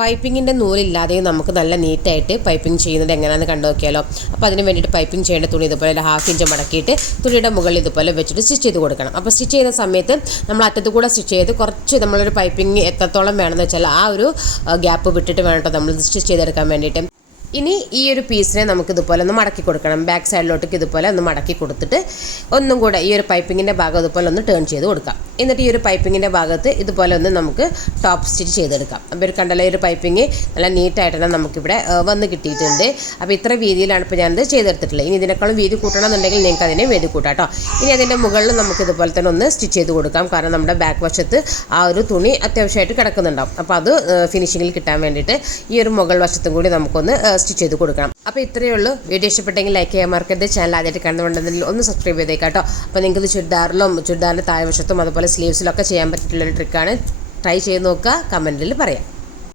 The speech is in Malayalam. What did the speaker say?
പൈപ്പിങ്ങിൻ്റെ നൂലില്ലാതെയും നമുക്ക് നല്ല നീറ്റായിട്ട് പൈപ്പിംഗ് ചെയ്യുന്നത് എങ്ങനെയാണെന്ന് കണ്ടു നോക്കിയാലോ. അപ്പോൾ അതിന് വേണ്ടിയിട്ട് പൈപ്പിംഗ് ചെയ്യേണ്ട തുണി ഇതുപോലെ 1/2 ഇഞ്ച് മടക്കിയിട്ട് തുണിയുടെ മുകളിൽ ഇതുപോലെ വെച്ചിട്ട് സ്റ്റിച്ച് ചെയ്ത് കൊടുക്കണം. അപ്പോൾ സ്റ്റിച്ച് ചെയ്യുന്ന സമയത്ത് നമ്മൾ അറ്റത്ത് കൂടെ സ്റ്റിച്ച് ചെയ്ത് കുറച്ച് നമ്മളൊരു പൈപ്പിംഗ് എത്രത്തോളം വേണമെന്ന് വെച്ചാൽ ആ ഒരു ഗ്യാപ്പ് വിട്ടിട്ട് വേണം കേട്ടോ നമ്മൾ സ്റ്റിച്ച് ചെയ്തെടുക്കാൻ വേണ്ടിയിട്ട്. ഇനി ഈ ഒരു പീസിനെ നമുക്ക് ഇതുപോലെ ഒന്ന് മടക്കി കൊടുക്കണം. ബാക്ക് സൈഡിലോട്ടേക്ക് ഇതുപോലെ ഒന്ന് മടക്കി കൊടുത്തിട്ട് ഒന്നും കൂടെ ഈ ഒരു പൈപ്പിങ്ങിൻ്റെ ഭാഗം ഇതുപോലെ ഒന്ന് ടേൺ ചെയ്ത് കൊടുക്കാം. എന്നിട്ട് ഈ ഒരു പൈപ്പിങ്ങിൻ്റെ ഭാഗത്ത് ഇതുപോലെ ഒന്ന് നമുക്ക് ടോപ്പ് സ്റ്റിച്ച് ചെയ്തെടുക്കാം. അപ്പോൾ ഒരു കണ്ടല്ലോ, ഈ ഒരു പൈപ്പിങ് നല്ല നീറ്റായിട്ട് തന്നെ നമുക്കിവിടെ വന്ന് കിട്ടിയിട്ടുണ്ട്. അപ്പോൾ ഇത്ര വീതിയിലാണ് ഇപ്പോൾ ഞാനത് ചെയ്തെടുത്തിട്ടുള്ളത്. ഇനി ഇതിനേക്കാളും വീതി കൂട്ടണമെന്നുണ്ടെങ്കിൽ നിങ്ങൾക്ക് അതിനെ വീതി കൂട്ടാം കേട്ടോ. ഇനി അതിൻ്റെ മുകളിൽ നമുക്ക് ഇതുപോലെ തന്നെ ഒന്ന് സ്റ്റിച്ച് ചെയ്ത് കൊടുക്കാം. കാരണം നമ്മുടെ ബാക്ക് വശത്ത് ആ ഒരു തുണി അത്യാവശ്യമായിട്ട് കിടക്കുന്നുണ്ടാവും. അപ്പോൾ അത് ഫിനിഷിങ്ങിൽ കിട്ടാൻ വേണ്ടിയിട്ട് ഈ ഒരു മുകൾ വശത്തും കൂടി നമുക്കൊന്ന് സ്റ്റിച്ച് ചെയ്ത് കൊടുക്കണം. അപ്പോൾ ഇത്രയേ ഉള്ളൂ. വീഡിയോ ഇഷ്ടപ്പെട്ടെങ്കിൽ ലൈക്ക് ചെയ്യാൻ മറക്കരുത്. ചാനൽ ആദ്യമായിട്ട് കാണുന്നുണ്ടെങ്കിൽ ഒന്ന് സബ്സ്ക്രൈബ് ചെയ്തേക്കാം കേട്ടോ. അപ്പോൾ നിങ്ങൾക്ക് ചുരിദാറിൻ്റെ താഴ്വശത്തും അതുപോലെ സ്ലീവ്സിലൊക്കെ ചെയ്യാൻ പറ്റിയിട്ടുള്ളൊരു ട്രിക്കാണ്. ട്രൈ ചെയ്ത് നോക്കുക, കമൻറ്റിൽ പറയാം.